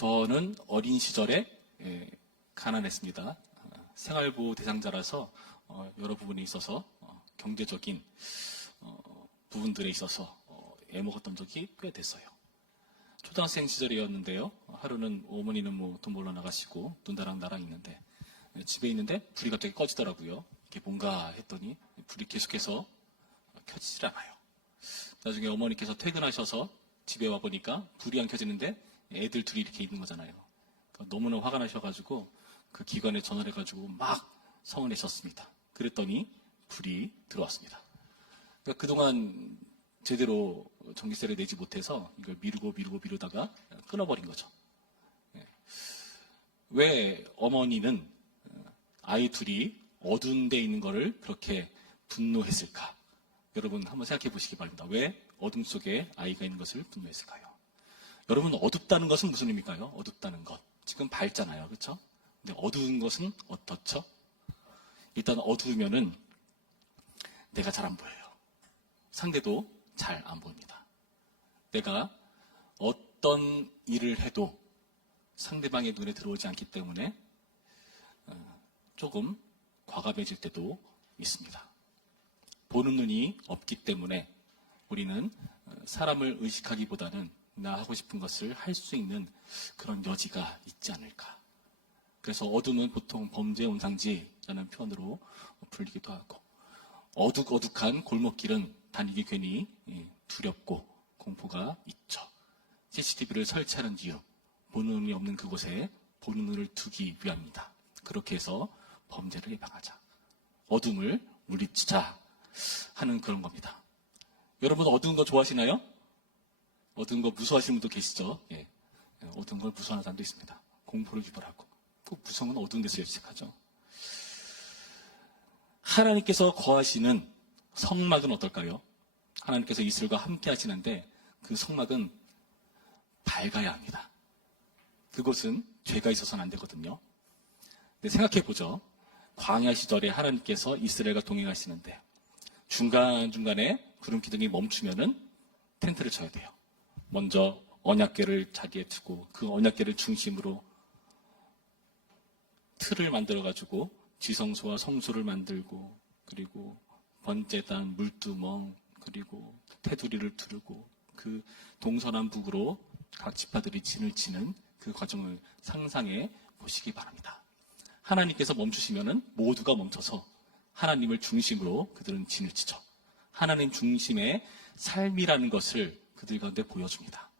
저는 어린 시절에 가난했습니다. 생활보호 대상자라서 여러 부분에 있어서 경제적인 부분들에 있어서 애먹었던 적이 꽤 됐어요. 초등학생 시절이었는데요. 하루는 어머니는 뭐 돈 벌러 나가시고 누나랑 나랑 있는데 집에 있는데 불이 갑자기 꺼지더라고요. 이게 뭔가 했더니 불이 계속해서 켜지질 않아요. 나중에 어머니께서 퇴근하셔서 집에 와보니까 불이 안 켜지는데 애들 둘이 이렇게 있는 거잖아요. 너무나 화가 나셔가지고 그 기관에 전화를 해가지고 막 성을 내셨습니다. 그랬더니 불이 들어왔습니다. 그러니까 그동안 제대로 전기세를 내지 못해서 이걸 미루다가 끊어버린 거죠. 왜 어머니는 아이 둘이 어두운 데 있는 거를 그렇게 분노했을까? 여러분 한번 생각해 보시기 바랍니다. 왜 어둠 속에 아이가 있는 것을 분노했을까요? 여러분 어둡다는 것은 무슨 의미일까요? 어둡다는 것. 지금 밝잖아요. 그렇죠? 근데 어두운 것은 어떻죠? 일단 어두우면은 내가 잘 안 보여요. 상대도 잘 안 보입니다. 내가 어떤 일을 해도 상대방의 눈에 들어오지 않기 때문에 조금 과감해질 때도 있습니다. 보는 눈이 없기 때문에 우리는 사람을 의식하기보다는 나 하고 싶은 것을 할 수 있는 그런 여지가 있지 않을까. 그래서 어둠은 보통 범죄의 온상지라는 표현으로 불리기도 하고, 어둑어둑한 골목길은 다니기 괜히 두렵고 공포가 있죠. CCTV를 설치하는 이유, 보는 눈이 없는 그곳에 보는 눈을 두기 위함입니다. 그렇게 해서 범죄를 예방하자, 어둠을 물리치자 하는 그런 겁니다. 여러분 어두운 거 좋아하시나요? 어두운 거 무서워하시는 분도 계시죠? 예. 어두운 걸 무서워하는 사람도 있습니다. 공포를 유발하고. 그 무서운 건 어두운 데서 시작하죠. 하나님께서 거하시는 성막은 어떨까요? 하나님께서 이스라엘과 함께 하시는데 그 성막은 밝아야 합니다. 그곳은 죄가 있어서는 안 되거든요. 근데 생각해 보죠. 광야 시절에 하나님께서 이스라엘과 동행하시는데 중간중간에 구름 기둥이 멈추면은 텐트를 쳐야 돼요. 먼저 언약궤를 자기에 두고 그 언약궤를 중심으로 틀을 만들어가지고 지성소와 성소를 만들고, 그리고 번제단, 물두멍, 그리고 테두리를 두르고 그 동서남북으로 각 지파들이 진을 치는 그 과정을 상상해 보시기 바랍니다. 하나님께서 멈추시면은 모두가 멈춰서 하나님을 중심으로 그들은 진을 치죠. 하나님 중심의 삶이라는 것을 그들 가운데 보여줍니다.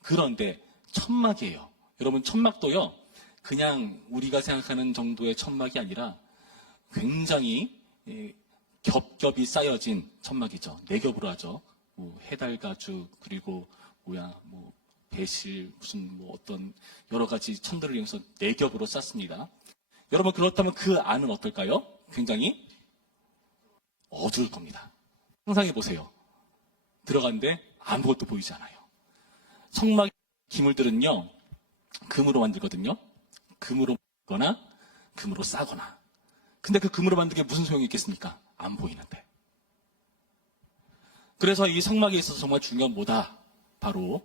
그런데 천막이에요. 여러분 천막도요, 그냥 우리가 생각하는 정도의 천막이 아니라 굉장히 겹겹이 쌓여진 천막이죠. 네 겹으로 하죠. 뭐 해달가죽, 그리고 배실, 어떤 여러 가지 천들을 이용해서 네 겹으로 쌓습니다. 여러분 그렇다면 그 안은 어떨까요? 굉장히 어두울 겁니다. 상상해 보세요. 들어갔는데 아무것도 보이지 않아요. 성막 기물들은요, 금으로 만들거든요. 금으로 만들거나 금으로 싸거나. 근데 그 금으로 만든 게 무슨 소용이 있겠습니까? 안 보이는데. 그래서 이 성막에 있어서 정말 중요한 뭐다? 바로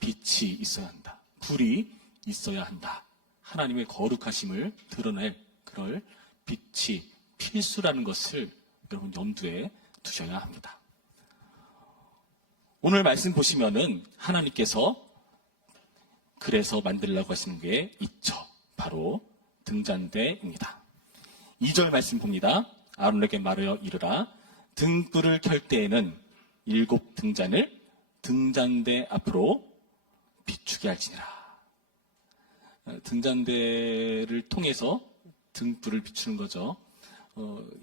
빛이 있어야 한다. 불이 있어야 한다. 하나님의 거룩하심을 드러낼 그럴 빛이 필수라는 것을 여러분 염두에 두셔야 합니다. 오늘 말씀 보시면은 하나님께서 그래서 만들려고 하시는 게 있죠. 바로 등잔대입니다. 2절 말씀 봅니다. 아론에게 말하여 이르라. 등불을 켤 때에는 7 등잔을 등잔대 앞으로 비추게 할지니라. 등잔대를 통해서 등불을 비추는 거죠.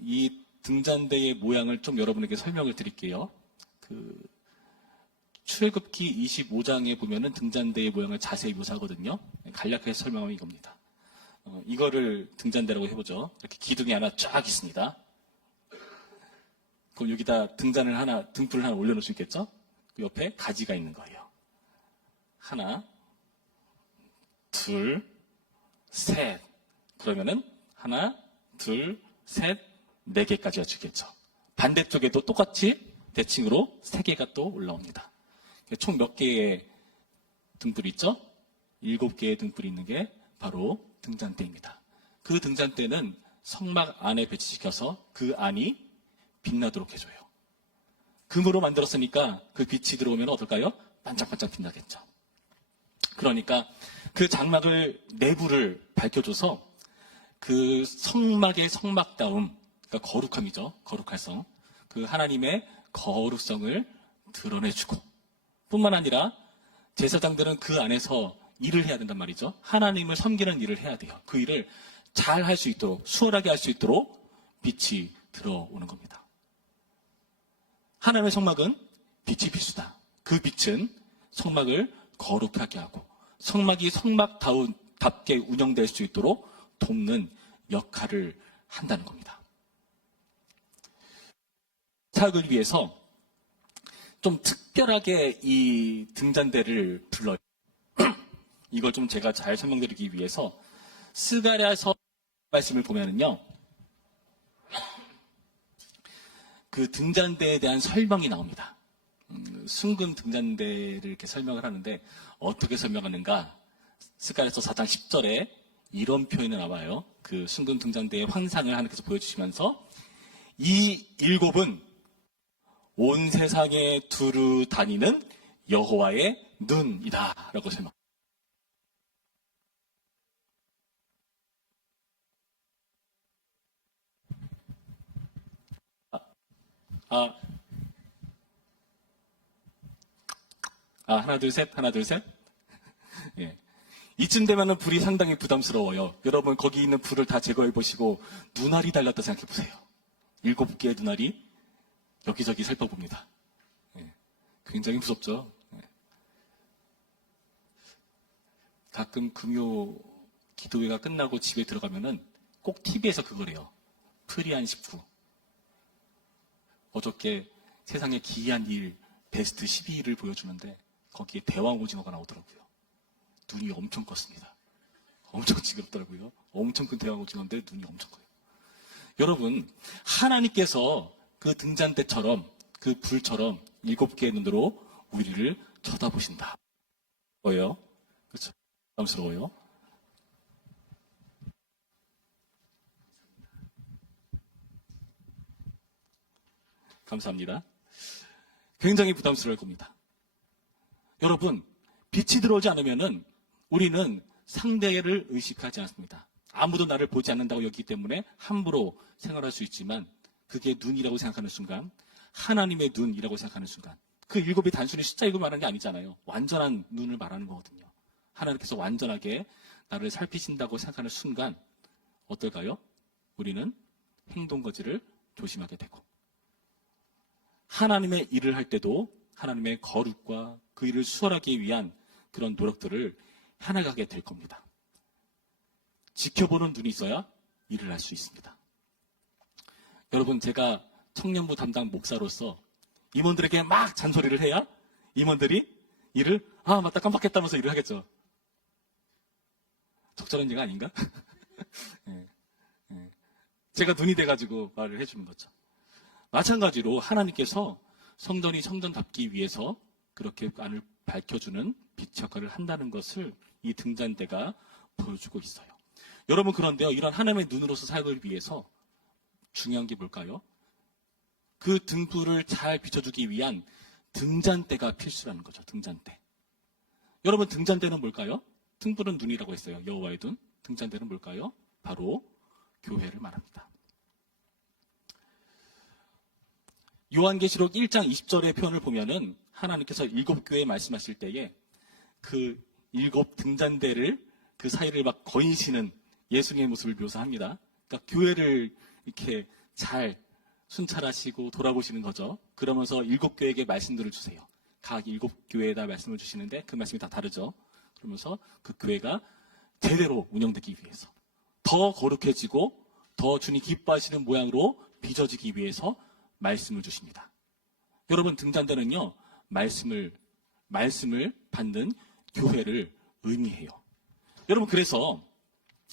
이 등잔대의 모양을 좀 여러분에게 설명을 드릴게요. 출애굽기 25장에 보면은 등잔대의 모양을 자세히 묘사하거든요. 간략하게 설명하면 이겁니다. 이거를 등잔대라고 해보죠. 이렇게 기둥이 하나 쫙 있습니다. 그럼 여기다 등불을 하나 올려놓을 수 있겠죠? 그 옆에 가지가 있는 거예요. 하나, 둘, 셋. 그러면은 하나, 둘, 셋, 4개까지 해주겠죠. 반대쪽에도 똑같이 대칭으로 3개가 또 올라옵니다. 총 몇 개의 등불이 있죠? 7개의 등불이 있는 게 바로 등잔대입니다. 그 등잔대는 성막 안에 배치시켜서 그 안이 빛나도록 해줘요. 금으로 만들었으니까 그 빛이 들어오면 어떨까요? 반짝반짝 빛나겠죠. 그러니까 그 장막을 내부를 밝혀줘서 그 성막의 성막다움, 그러니까 거룩함이죠. 거룩할성. 그 하나님의 거룩성을 드러내주고 뿐만 아니라 제사장들은 그 안에서 일을 해야 된단 말이죠. 하나님을 섬기는 일을 해야 돼요. 그 일을 잘 할 수 있도록, 수월하게 할 수 있도록 빛이 들어오는 겁니다. 하나님의 성막은 빛이 필수다. 그 빛은 성막을 거룩하게 하고 성막이 성막답게 운영될 수 있도록 돕는 역할을 한다는 겁니다. 사역을 위해서 좀 특별하게 이 등잔대를 불러요. 이걸 좀 제가 잘 설명드리기 위해서 스가랴서 말씀을 보면은요, 그 등잔대에 대한 설명이 나옵니다. 순금 등잔대를 이렇게 설명을 하는데 어떻게 설명하는가? 스가랴서 4장 10절에 이런 표현이 나와요. 그 순금 등잔대의 환상을 하나님께서 보여주시면서 이 7은 온 세상에 두루 다니는 여호와의 눈이다 라고 설명. 하나 둘 셋, 하나 둘 셋. 예. 이쯤 되면은 불이 상당히 부담스러워요. 여러분 거기 있는 불을 다 제거해 보시고 눈알이 달렸다 생각해 보세요. 7개의 눈알이 여기저기 살펴봅니다. 예. 굉장히 무섭죠. 예. 가끔 금요 기도회가 끝나고 집에 들어가면은 꼭 TV에서 그걸 해요. 프리한 19. 어저께 세상에 기이한 일 베스트 12를 보여주는데 거기에 대왕 오징어가 나오더라고요. 눈이 엄청 컸습니다. 엄청 징그럽더라고요. 엄청 큰 대왕 오징어인데 눈이 엄청 커요. 여러분, 하나님께서 그 등잔대처럼 그 불처럼 7개의 눈으로 우리를 쳐다보신다. 뭐예요? 그렇죠? 부담스러워요. 감사합니다. 굉장히 부담스러울 겁니다. 여러분, 빛이 들어오지 않으면은 우리는 상대를 의식하지 않습니다. 아무도 나를 보지 않는다고 여기기 때문에 함부로 생활할 수 있지만 그게 눈이라고 생각하는 순간, 하나님의 눈이라고 생각하는 순간, 그 7이 단순히 숫자 7을 말하는 게 아니잖아요. 완전한 눈을 말하는 거거든요. 하나님께서 완전하게 나를 살피신다고 생각하는 순간 어떨까요? 우리는 행동거지를 조심하게 되고 하나님의 일을 할 때도 하나님의 거룩과 그 일을 수월하기 위한 그런 노력들을 해나가게 될 겁니다. 지켜보는 눈이 있어야 일을 할 수 있습니다. 여러분, 제가 청년부 담당 목사로서 임원들에게 막 잔소리를 해야 임원들이 일을 맞다 깜빡했다면서 일을 하겠죠. 적절한 예가 아닌가? 네, 네. 제가 눈이 돼가지고 말을 해주는 거죠. 마찬가지로 하나님께서 성전이 성전답기 위해서 그렇게 안을 밝혀주는 빛 역할을 한다는 것을 이 등잔대가 보여주고 있어요. 여러분, 그런데요, 이런 하나님의 눈으로서 사역을 위해서 중요한 게 뭘까요? 그 등불을 잘 비춰주기 위한 등잔대가 필수라는 거죠. 등잔대. 여러분, 등잔대는 뭘까요? 등불은 눈이라고 했어요. 여호와의 눈. 등잔대는 뭘까요? 바로 교회를 말합니다. 요한계시록 1장 20절의 표현을 보면은 하나님께서 7교회에 말씀하실 때에 그 7 등잔대를 그 사이를 막 거니시는 예수님의 모습을 묘사합니다. 그러니까 교회를 이렇게 잘 순찰하시고 돌아보시는 거죠. 그러면서 7교회에게 말씀들을 주세요. 각 7교회에다 말씀을 주시는데 그 말씀이 다 다르죠. 그러면서 그 교회가 제대로 운영되기 위해서 더 거룩해지고 더 주님 기뻐하시는 모양으로 빚어지기 위해서 말씀을 주십니다. 여러분, 등잔대는요, 말씀을 받는 교회를 의미해요. 여러분, 그래서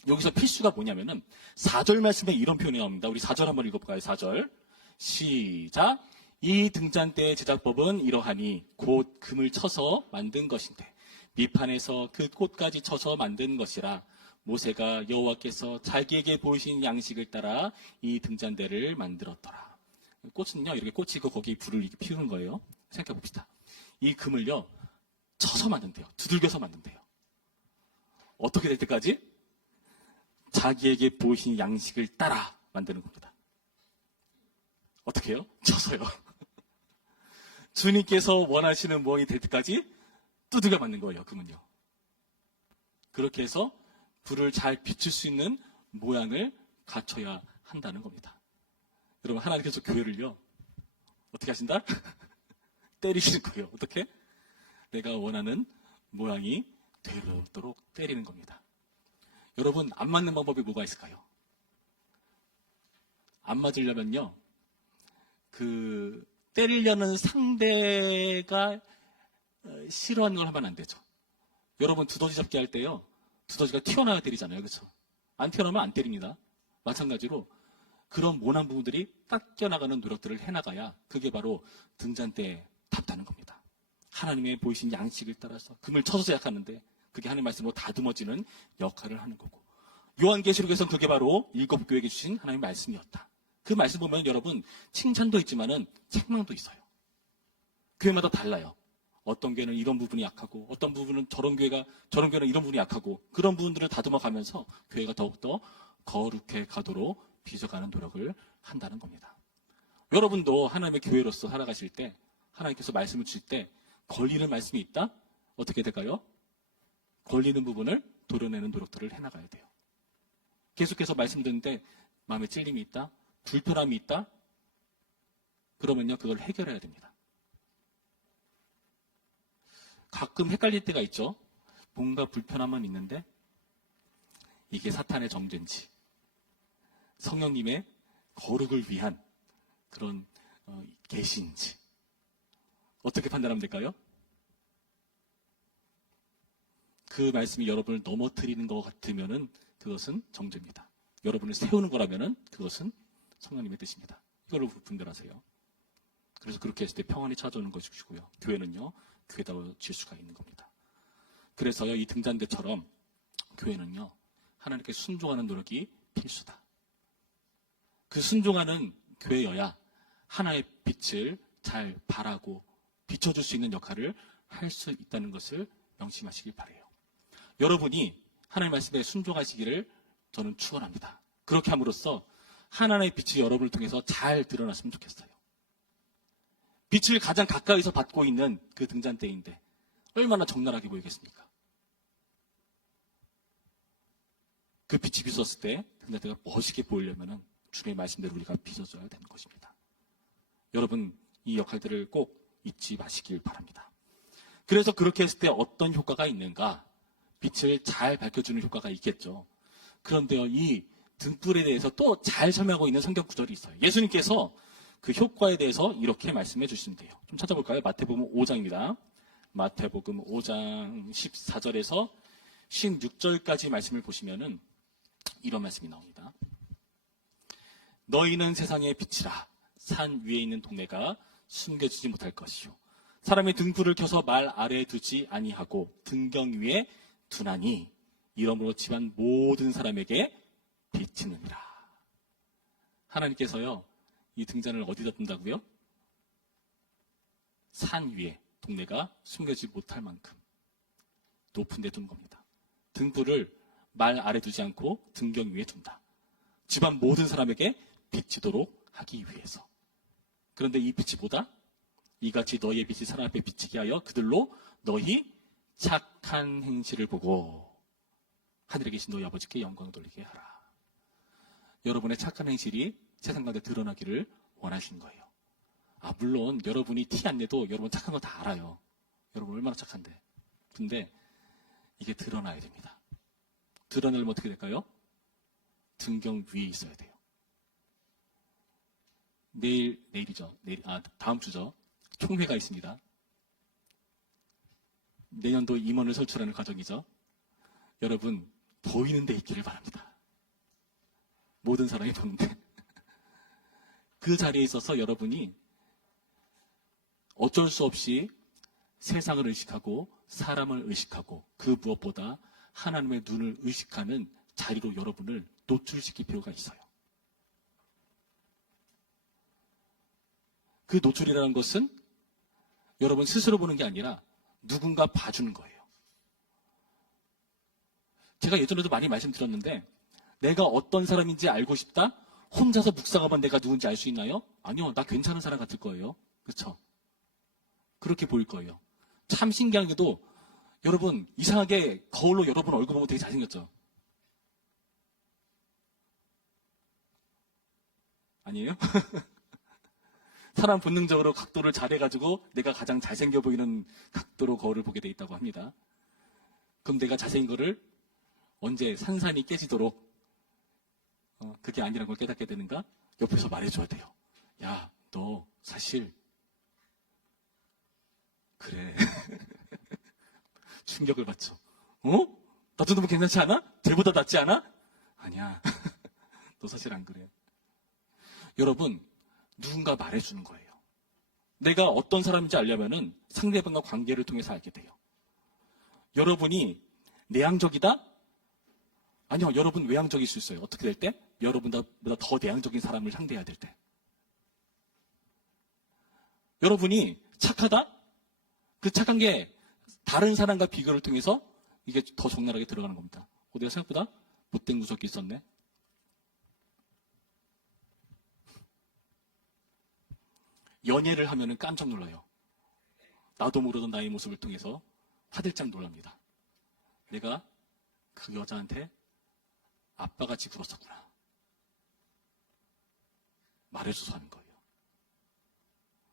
여기서 필수가 뭐냐면은 4절 말씀에 이런 표현이 나옵니다. 우리 4절 한번 읽어볼까요? 4절 시작. 이 등잔대의 제작법은 이러하니 곧 금을 쳐서 만든 것인데 밑판에서 그 꽃까지 쳐서 만든 것이라 모세가 여호와께서 자기에게 보이신 양식을 따라 이 등잔대를 만들었더라. 꽃은요, 이렇게 꽃이 있고 거기에 불을 이렇게 피우는 거예요. 생각해 봅시다. 이 금을요, 쳐서 만든대요. 두들겨서 만든대요. 어떻게 될 때까지? 자기에게 보이신 양식을 따라 만드는 겁니다. 어떻게 해요? 쳐서요. 주님께서 원하시는 모양이 될 때까지 두들겨 맞는 거예요, 금은요. 그렇게 해서 불을 잘 비출 수 있는 모양을 갖춰야 한다는 겁니다. 여러분, 하나님께서 교회를요, 어떻게 하신다? 때리시는 거예요. 어떻게? 내가 원하는 모양이 되도록 때리는 겁니다. 여러분, 안 맞는 방법이 뭐가 있을까요? 안 맞으려면요, 때리려는 상대가 싫어하는 걸 하면 안 되죠. 여러분, 두더지 잡기 할 때요, 두더지가 튀어나와야 때리잖아요. 그렇죠? 안 튀어나오면 안 때립니다. 마찬가지로 그런 모난 부분들이 닦여나가는 노력들을 해나가야 그게 바로 등잔대에 답다는 겁니다. 하나님의 보이신 양식을 따라서 금을 쳐서 시작하는데 그게 하나님의 말씀으로 다듬어지는 역할을 하는 거고, 요한계시록에서는 그게 바로 일곱 교회에게 주신 하나님의 말씀이었다. 그 말씀 보면 여러분, 칭찬도 있지만은 책망도 있어요. 교회마다 달라요. 어떤 교회는 이런 부분이 약하고, 어떤 부분은 저런 교회는 이런 부분이 약하고, 그런 부분들을 다듬어 가면서 교회가 더욱더 거룩해 가도록 빚어가는 노력을 한다는 겁니다. 여러분도 하나님의 교회로서 살아가실 때, 하나님께서 말씀을 주실 때 걸리는 말씀이 있다? 어떻게 될까요? 걸리는 부분을 도려내는 노력들을 해나가야 돼요. 계속해서 말씀 듣는데 마음에 찔림이 있다? 불편함이 있다? 그러면요, 그걸 해결해야 됩니다. 가끔 헷갈릴 때가 있죠. 뭔가 불편함은 있는데 이게 사탄의 정죄인지 성령님의 거룩을 위한 그런 계시인지 어떻게 판단하면 될까요? 그 말씀이 여러분을 넘어뜨리는 것 같으면은 그것은 정죄입니다. 여러분을 세우는 거라면은 그것은 성령님의 뜻입니다. 이걸로 분별하세요. 그래서 그렇게 했을 때 평안이 찾아오는 것이고요. 교회는요, 교회다워질 수가 있는 겁니다. 그래서요, 이 등잔대처럼 교회는요, 하나님께 순종하는 노력이 필수다. 그 순종하는 교회여야 하나의 빛을 잘 발하고 비춰줄 수 있는 역할을 할 수 있다는 것을 명심하시길 바라요. 여러분이 하나님의 말씀에 순종하시기를 저는 축원합니다. 그렇게 함으로써 하나님의 빛이 여러분을 통해서 잘 드러났으면 좋겠어요. 빛을 가장 가까이서 받고 있는 그 등잔대인데 얼마나 적나라하게 보이겠습니까? 그 빛이 비쳤을 때 등잔대가 멋있게 보이려면 주님의 말씀대로 우리가 빚어줘야 되는 것입니다. 여러분, 이 역할들을 꼭 잊지 마시길 바랍니다. 그래서 그렇게 했을 때 어떤 효과가 있는가? 빛을 잘 밝혀주는 효과가 있겠죠. 그런데요, 이 등불에 대해서 또 잘 설명하고 있는 성경 구절이 있어요. 예수님께서 그 효과에 대해서 이렇게 말씀해 주신대요. 좀 찾아볼까요? 마태복음 5장입니다. 마태복음 5장 14절에서 16절까지 말씀을 보시면은 이런 말씀이 나옵니다. 너희는 세상의 빛이라. 산 위에 있는 동네가 숨겨지지 못할 것이요. 사람의 등불을 켜서 말 아래에 두지 아니하고 등경 위에 두나니 이러므로 집안 모든 사람에게 비치느니라. 하나님께서요, 이 등잔을 어디다 둔다고요? 산 위에, 동네가 숨겨지지 못할 만큼 높은 데 둔 겁니다. 등불을 말 아래 두지 않고 등경 위에 둔다. 집안 모든 사람에게 비치도록 하기 위해서. 그런데 이 빛이 뭐다? 이같이 너희의 빛이 사람 앞에 비치게 하여 그들로 너희 착한 행실을 보고 하늘에 계신 너희 아버지께 영광을 돌리게 하라. 여러분의 착한 행실이 세상 가운데 드러나기를 원하시는 거예요. 물론 여러분이 티 안 내도 여러분 착한 거 다 알아요. 여러분 얼마나 착한데. 근데 이게 드러나야 됩니다. 드러내려면 어떻게 될까요? 등경 위에 있어야 돼요. 내일이죠. 다음 주죠. 총회가 있습니다. 내년도 임원을 선출하는 과정이죠. 여러분, 보이는 데 있기를 바랍니다. 모든 사람이 보는데. 그 자리에 있어서 여러분이 어쩔 수 없이 세상을 의식하고 사람을 의식하고 그 무엇보다 하나님의 눈을 의식하는 자리로 여러분을 노출시킬 필요가 있어요. 그 노출이라는 것은 여러분 스스로 보는 게 아니라 누군가 봐주는 거예요. 제가 예전에도 많이 말씀드렸는데 내가 어떤 사람인지 알고 싶다? 혼자서 묵상하면 내가 누군지 알 수 있나요? 아니요. 나 괜찮은 사람 같을 거예요. 그렇죠? 그렇게 보일 거예요. 참 신기한 게도 여러분 이상하게 거울로 여러분 얼굴 보면 되게 잘생겼죠? 아니에요? 사람 본능적으로 각도를 잘해가지고 내가 가장 잘생겨 보이는 각도로 거울을 보게 돼 있다고 합니다. 그럼 내가 잘생긴 거를 언제 산산이 깨지도록 그게 아니라는 걸 깨닫게 되는가? 옆에서 말해줘야 돼요. 야, 너 사실 그래. 충격을 받죠. 나도 너무 괜찮지 않아? 쟤보다 낫지 않아? 아니야. 너 사실 안 그래. 여러분, 누군가 말해주는 거예요. 내가 어떤 사람인지 알려면은 상대방과 관계를 통해서 알게 돼요. 여러분이 내향적이다? 아니요, 여러분 외향적일 수 있어요. 어떻게 될 때? 여러분보다 더 내향적인 사람을 상대해야 될 때. 여러분이 착하다? 그 착한 게 다른 사람과 비교를 통해서 이게 더 적나라하게 들어가는 겁니다. 내가 생각보다 못된 구석이 있었네. 연애를 하면은 깜짝 놀라요. 나도 모르던 나의 모습을 통해서 화들짝 놀랍니다. 내가 그 여자한테 아빠같이 굴었었구나. 말해줘서 하는 거예요.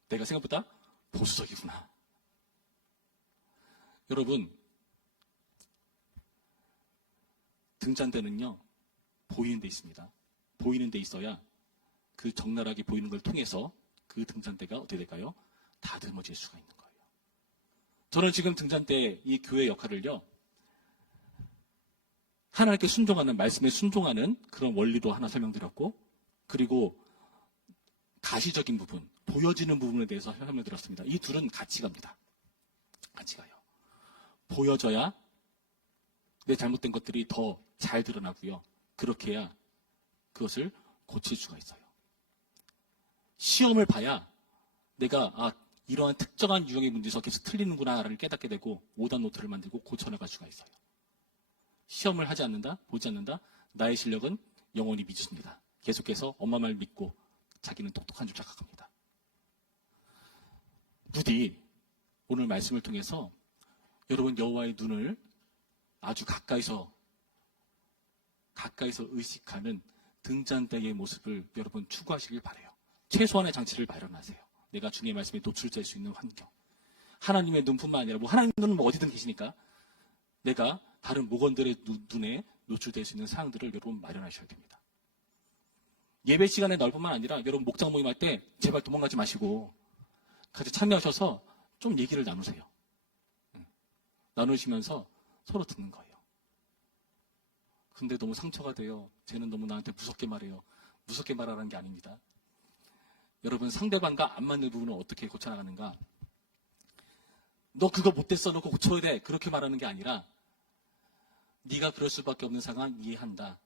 내가 생각보다 보수적이구나. 여러분, 등잔대는요, 보이는 데 있습니다. 보이는 데 있어야 그 적나라하게 보이는 걸 통해서 그 등잔대가 어떻게 될까요? 다듬어질 수가 있는 거예요. 저는 지금 등잔대 이 교회 역할을요, 하나님께 순종하는, 말씀에 순종하는 그런 원리로 하나 설명드렸고, 그리고 가시적인 부분, 보여지는 부분에 대해서 설명드렸습니다. 이 둘은 같이 갑니다. 같이 가요. 보여져야 내 잘못된 것들이 더 잘 드러나고요. 그렇게 해야 그것을 고칠 수가 있어요. 시험을 봐야 내가 이러한 특정한 유형의 문제에서 계속 틀리는구나를 깨닫게 되고 오답 노트를 만들고 고쳐나갈 수가 있어요. 시험을 하지 않는다, 보지 않는다, 나의 실력은 영원히 미치습니다. 계속해서 엄마 말 믿고 자기는 똑똑한 줄 착각합니다. 부디 오늘 말씀을 통해서 여러분 여호와의 눈을 아주 가까이서 의식하는 등잔대의 모습을 여러분 추구하시길 바라요. 최소한의 장치를 마련하세요. 내가 주님의 말씀에 노출될 수 있는 환경. 하나님의 눈뿐만 아니라 하나님의 눈은 어디든 계시니까 내가 다른 목원들의 눈에 노출될 수 있는 사항들을 여러분 마련하셔야 됩니다. 예배 시간에 날 뿐만 아니라 여러분 목장 모임할 때 제발 도망가지 마시고 같이 참여하셔서 좀 얘기를 나누세요. 나누시면서 서로 듣는 거예요. 근데 너무 상처가 돼요. 쟤는 너무 나한테 무섭게 말해요. 무섭게 말하라는 게 아닙니다. 여러분 상대방과 안 맞는 부분을 어떻게 고쳐나가는가? 너 그거 못됐어. 너 그거 고쳐야 돼. 그렇게 말하는 게 아니라 네가 그럴 수밖에 없는 상황 이해한다.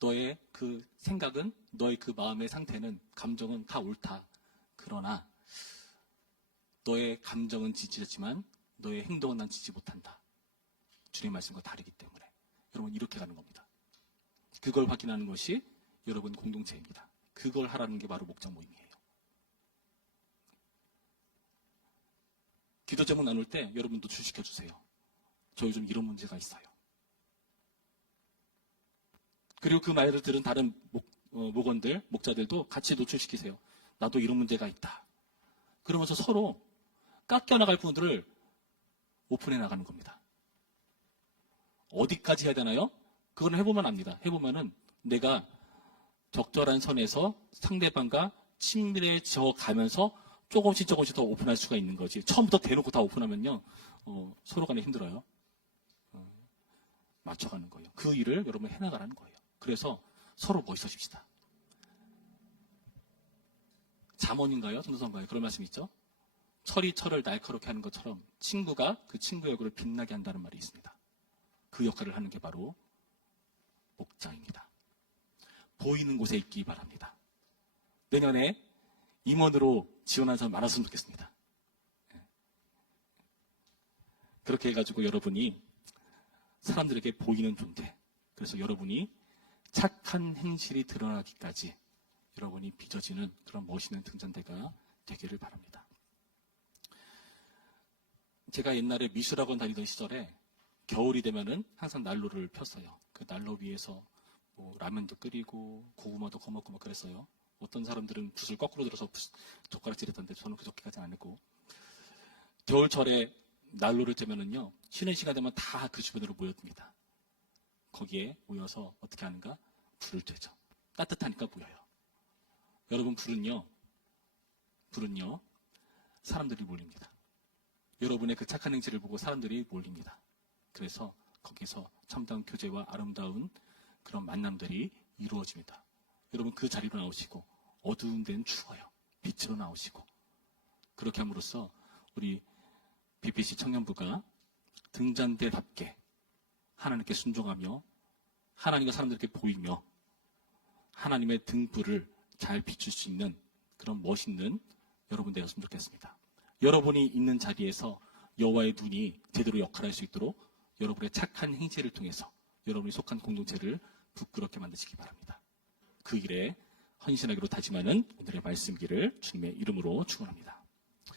너의 그 생각은, 너의 그 마음의 상태는, 감정은 다 옳다. 그러나 너의 감정은 지지했지만 너의 행동은 난 지지 못한다. 주님의 말씀과 다르기 때문에. 여러분 이렇게 가는 겁니다. 그걸 확인하는 것이 여러분 공동체입니다. 그걸 하라는 게 바로 목장 모임이에요. 기도 제목 나눌 때 여러분 노출시켜주세요. 저 요즘 이런 문제가 있어요. 그리고 그 말을 들은 다른 목원들, 목자들도 같이 노출시키세요. 나도 이런 문제가 있다. 그러면서 서로 깎여나갈 부분들을 오픈해 나가는 겁니다. 어디까지 해야 되나요? 그건 해보면 압니다. 해보면은 내가 적절한 선에서 상대방과 친밀해져 가면서 조금씩 더 오픈할 수가 있는 거지. 처음부터 대놓고 다 오픈하면요, 서로 간에 힘들어요. 맞춰가는 거예요. 그 일을 여러분 해나가라는 거예요. 그래서 서로 멋있어집시다. 잠언인가요? 전도서인가요? 그런 말씀 있죠? 철이 철을 날카롭게 하는 것처럼 친구가 그 친구의 얼굴을 빛나게 한다는 말이 있습니다. 그 역할을 하는 게 바로 목장입니다. 보이는 곳에 있기 바랍니다. 내년에 임원으로 지원하는 사람 많았으면 좋겠습니다. 그렇게 해가지고 여러분이 사람들에게 보이는 존재, 그래서 여러분이 착한 행실이 드러나기까지 여러분이 빚어지는 그런 멋있는 등잔대가 되기를 바랍니다. 제가 옛날에 미술학원 다니던 시절에 겨울이 되면은 항상 난로를 폈어요. 그 난로 위에서 뭐 라면도 끓이고 고구마도 거먹고 막 그랬어요. 어떤 사람들은 붓을 거꾸로 들어서 젓가락질했던데 저는 그렇게까지는 안 했고, 겨울철에 난로를 쬐면은요 쉬는 시간 되면 다 그 주변으로 모여듭니다. 거기에 모여서 어떻게 하는가? 불을 쬐죠. 따뜻하니까 모여요. 여러분, 불은요 사람들이 몰립니다. 여러분의 그 착한 행실을 보고 사람들이 몰립니다. 그래서 거기서 참다운 교제와 아름다운 그런 만남들이 이루어집니다. 여러분, 그 자리로 나오시고 어두운 데는 추워요. 빛으로 나오시고, 그렇게 함으로써 우리 BPC 청년부가 등잔대답게 하나님께 순종하며 하나님과 사람들에게 보이며 하나님의 등불을 잘 비출 수 있는 그런 멋있는 여러분 되었으면 좋겠습니다. 여러분이 있는 자리에서 여호와의 눈이 제대로 역할할 수 있도록 여러분의 착한 행실을 통해서 여러분이 속한 공동체를 부끄럽게 만드시기 바랍니다. 그 일에 헌신하기로 다짐하는 오늘의 말씀기를 주님의 이름으로 축원합니다.